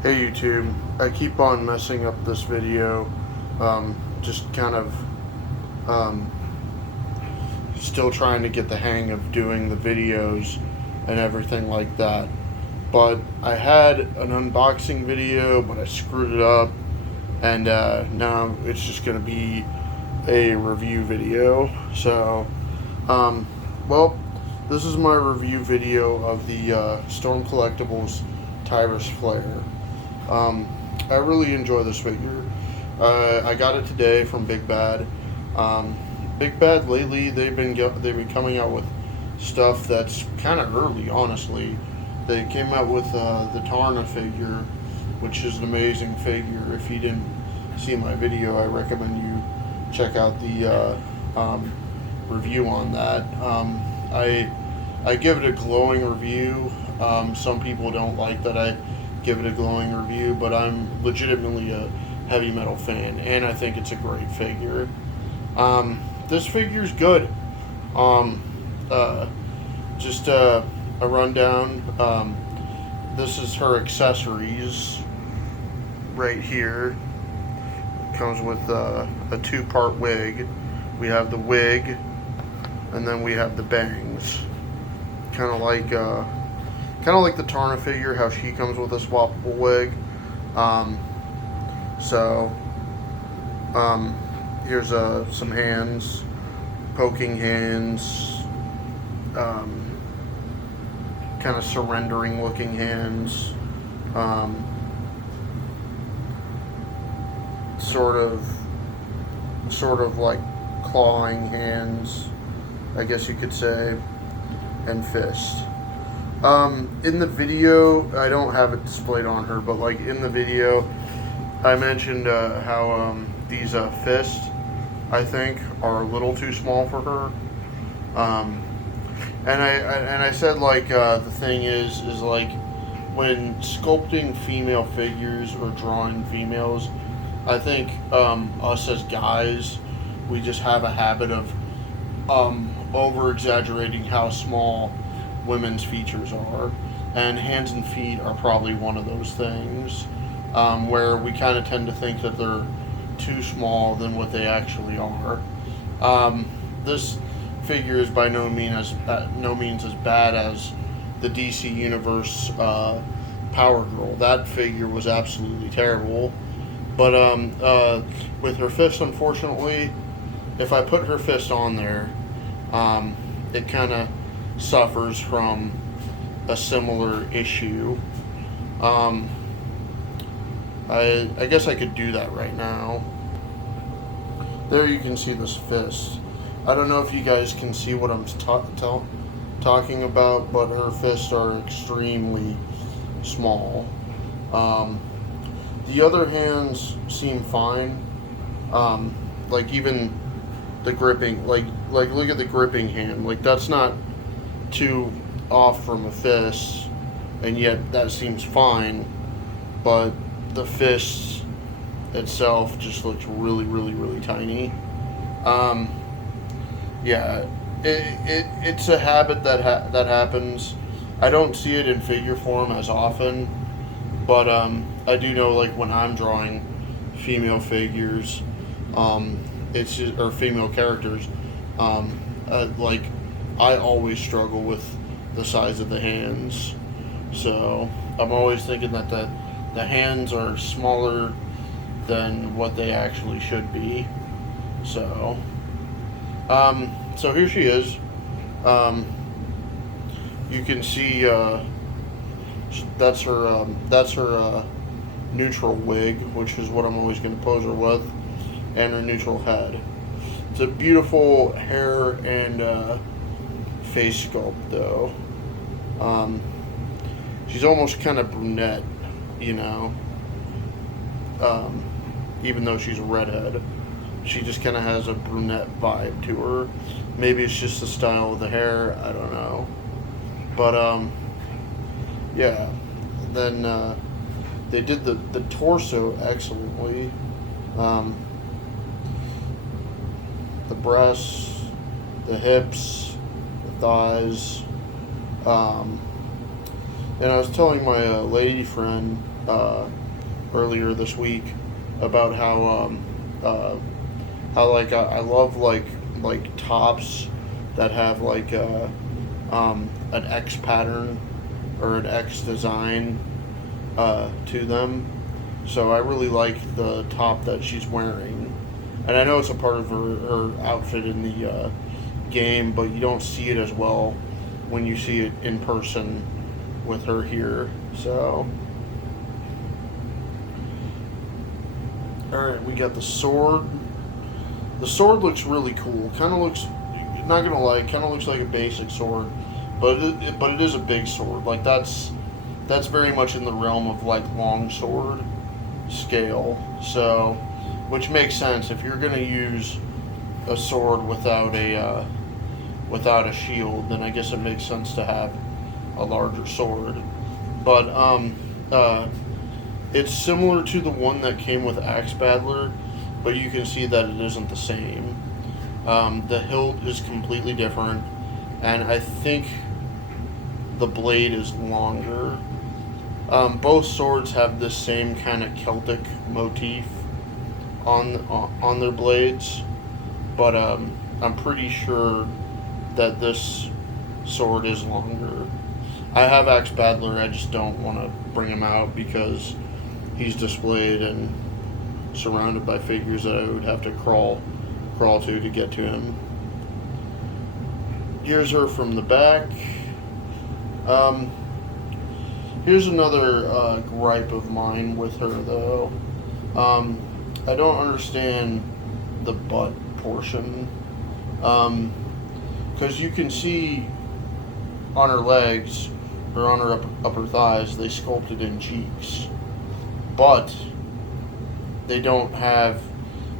Hey YouTube, I keep on messing up this video, just kind of um, still trying to get the hang of doing the videos and everything like that. But I had an unboxing video, but I screwed it up, and now it's just going to be a review video. So, um, well, this is my review video of the Storm Collectibles Tyris Flare. Um, I really enjoy this figure. I got it today from Big Bad. Big Bad lately they've been coming out with stuff that's kind of early. Honestly, they came out with the Tarna figure, which is an amazing figure. If you didn't see my video, I recommend you check out the review on that. I give it a glowing review. Some people don't like that I give it a glowing review, but I'm legitimately a heavy metal fan, and I think it's a great figure. This figure's good. Um, uh, just a rundown. This is her accessories right here. It comes with a two-part wig. We have the wig, and then we have the bangs. Kind of like the Tarna figure, how she comes with a swappable wig. Um, so here's some hands, poking hands, kind of surrendering looking hands, um, sort of like clawing hands, I guess you could say, and fist. In the video, I don't have it displayed on her, but like in the video, I mentioned how these fists, I think, are a little too small for her. And I said like the thing is like when sculpting female figures or drawing females, I think us as guys, we just have a habit of over exaggerating how small women's features are, and hands and feet are probably one of those things where we kind of tend to think that they're too small than what they actually are. This figure is by no means as bad as the DC Universe Power Girl. That figure was absolutely terrible. But with her fist, unfortunately, if I put her fist on there, it kind of suffers from a similar issue. I guess I could do that right now. There you can see this fist. I don't know if you guys can see what I'm talking about, but her fists are extremely small. The other hands seem fine. Like even the gripping, like look at the gripping hand. Like that's not too off from a fist, and yet that seems fine. But the fist itself just looks really tiny. Yeah, it's a habit that happens. I don't see it in figure form as often, but I do know like when I'm drawing female figures, it's just or female characters, like I always struggle with the size of the hands. So I'm always thinking that the hands are smaller than what they actually should be. So so here she is. You can see that's her neutral wig, which is what I'm always going to pose her with, and her neutral head. It's a beautiful hair and face sculpt, though. She's almost kind of brunette, you know. Even though she's a redhead, she just kind of has a brunette vibe to her. Maybe it's just the style of the hair. I don't know. But yeah. Then they did the torso excellently. The breasts, the hips, the thighs. And I was telling my lady friend earlier this week about how like I love like tops that have like an X pattern or an X design to them. So I really like the top that she's wearing, and I know it's a part of her outfit in the game, but you don't see it as well when you see it in person with her here. So, all right, we got the sword. The sword looks really cool. Kind of looks, not gonna lie, kind of looks like a basic sword, but it is a big sword. Like that's very much in the realm of like long sword scale. So, which makes sense if you're gonna use a sword without a shield, then I guess it makes sense to have a larger sword. But it's similar to the one that came with Axe Battler, but you can see that it isn't the same. The hilt is completely different, and I think the blade is longer. Both swords have this same kind of Celtic motif on their blades, but I'm pretty sure that this sword is longer. I have Axe Battler, I just don't want to bring him out because he's displayed and surrounded by figures that I would have to crawl to get to him. Here's her from the back. Here's another gripe of mine with her though. I don't understand the butt portion. Because you can see on her legs or on her upper thighs, they sculpted in cheeks, but they don't have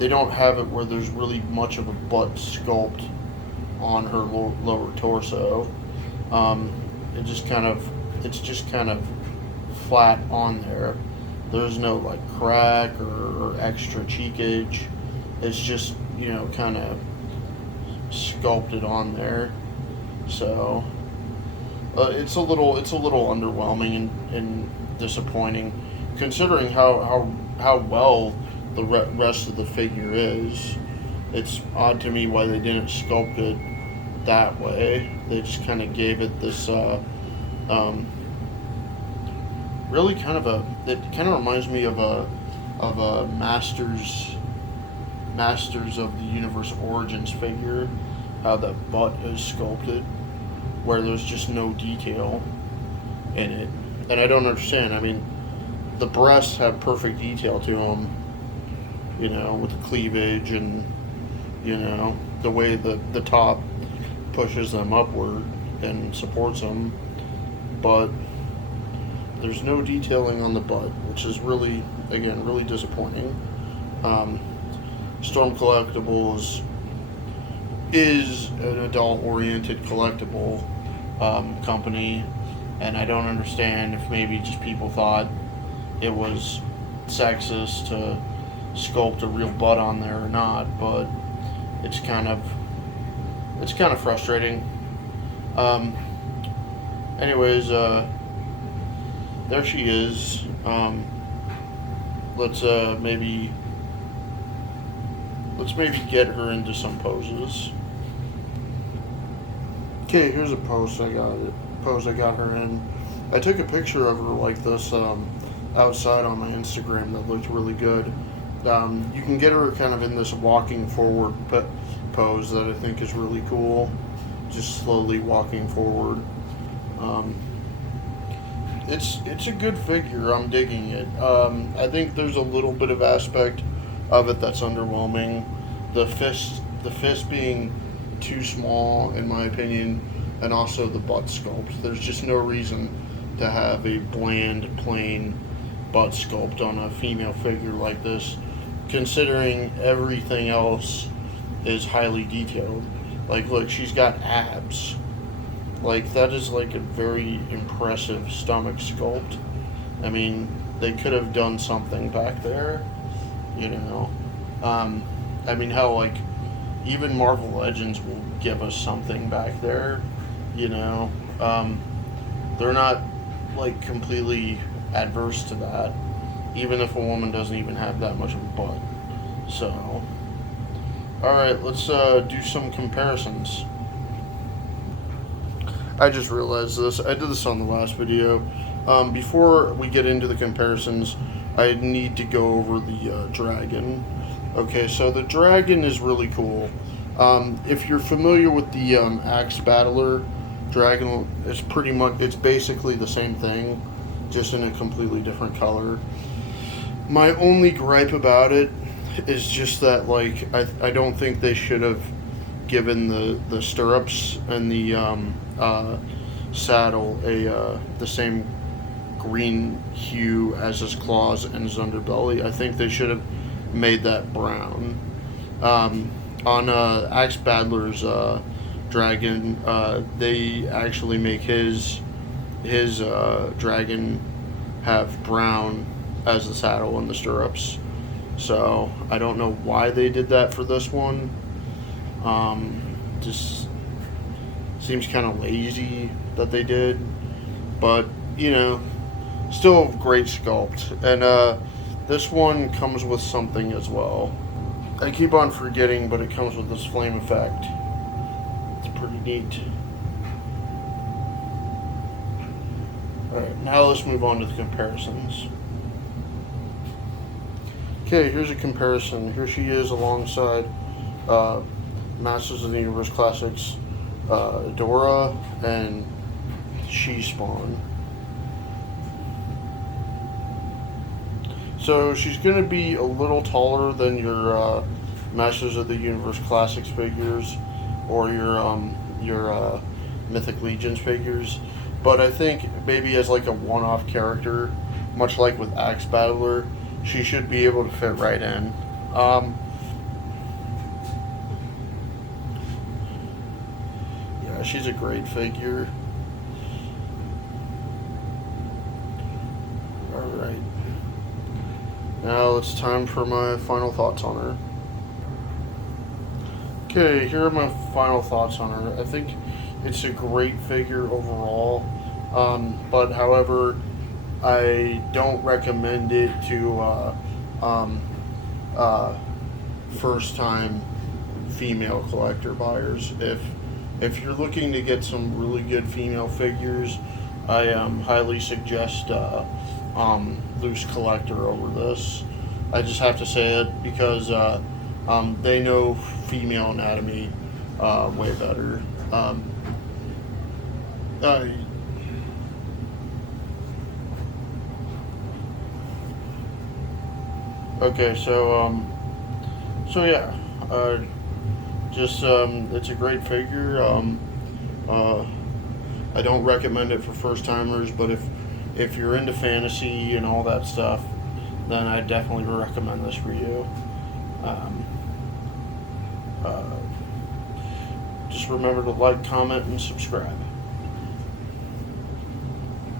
it where there's really much of a butt sculpt on her lower torso. It's just kind of flat on there. There's no like crack or extra cheekage. It's just kind of sculpted on there. So it's a little underwhelming and disappointing, considering how well the rest of the figure is. It's odd to me why they didn't sculpt it that way. They just kind of gave it this really kind of it kind of reminds me of a Masters of the Universe Origins figure, how the butt is sculpted, where there's just no detail in it. And I don't understand. I mean, the breasts have perfect detail to them, with the cleavage and, the way the top pushes them upward and supports them. But there's no detailing on the butt, which is really disappointing. Storm Collectibles is an adult-oriented collectible company, and I don't understand if maybe just people thought it was sexist to sculpt a real butt on there or not, but it's kind of frustrating. Anyways, there she is. Let's maybe get her into some poses. Okay, here's a pose I got her in. I took a picture of her like this outside on my Instagram that looked really good. You can get her kind of in this walking forward pose that I think is really cool. Just slowly walking forward. It's a good figure. I'm digging it. I think there's a little bit of aspect of it that's underwhelming. The fist being too small, in my opinion, and also the butt sculpt. There's just no reason to have a bland, plain butt sculpt on a female figure like this, considering everything else is highly detailed. Like, look, she's got abs. Like, that is like a very impressive stomach sculpt. I mean, they could have done something back there, I mean, how, like, even Marvel Legends will give us something back there, They're not like completely adverse to that, even if a woman doesn't even have that much of a butt. So, alright, let's do some comparisons. I just realized this. I did this on the last video. Before we get into the comparisons, I need to go over the dragon. Okay, so the dragon is really cool. If you're familiar with the Axe Battler dragon, it's basically the same thing, just in a completely different color. My only gripe about it is just that, like, I don't think they should have given the stirrups and the saddle the same green hue as his claws and his underbelly. I think they should have made that brown. On Axe Battler's dragon, they actually make his dragon have brown as the saddle and the stirrups. So I don't know why they did that for this one. Just seems kind of lazy that they did, but you know, still a great sculpt. And this one comes with something as well. I keep on forgetting, but it comes with this flame effect. It's pretty neat. Alright, now let's move on to the comparisons. Okay, here's a comparison. Here she is alongside Masters of the Universe Classics Dora and She-Spawn. So she's going to be a little taller than your Masters of the Universe Classics figures or your Mythic Legions figures, but I think maybe as like a one-off character, much like with Axe Battler, she should be able to fit right in. Yeah, she's a great figure. Alright. Now it's time for my final thoughts on her. Okay, here are my final thoughts on her. I think it's a great figure overall, but however, I don't recommend it to first-time female collector buyers. If you're looking to get some really good female figures, I highly suggest Loose Collector over this. I just have to say it because they know female anatomy way better. Okay, so yeah, it's a great figure. I don't recommend it for first timers, but if you're into fantasy and all that stuff, then I definitely recommend this for you. Just remember to like, comment, and subscribe.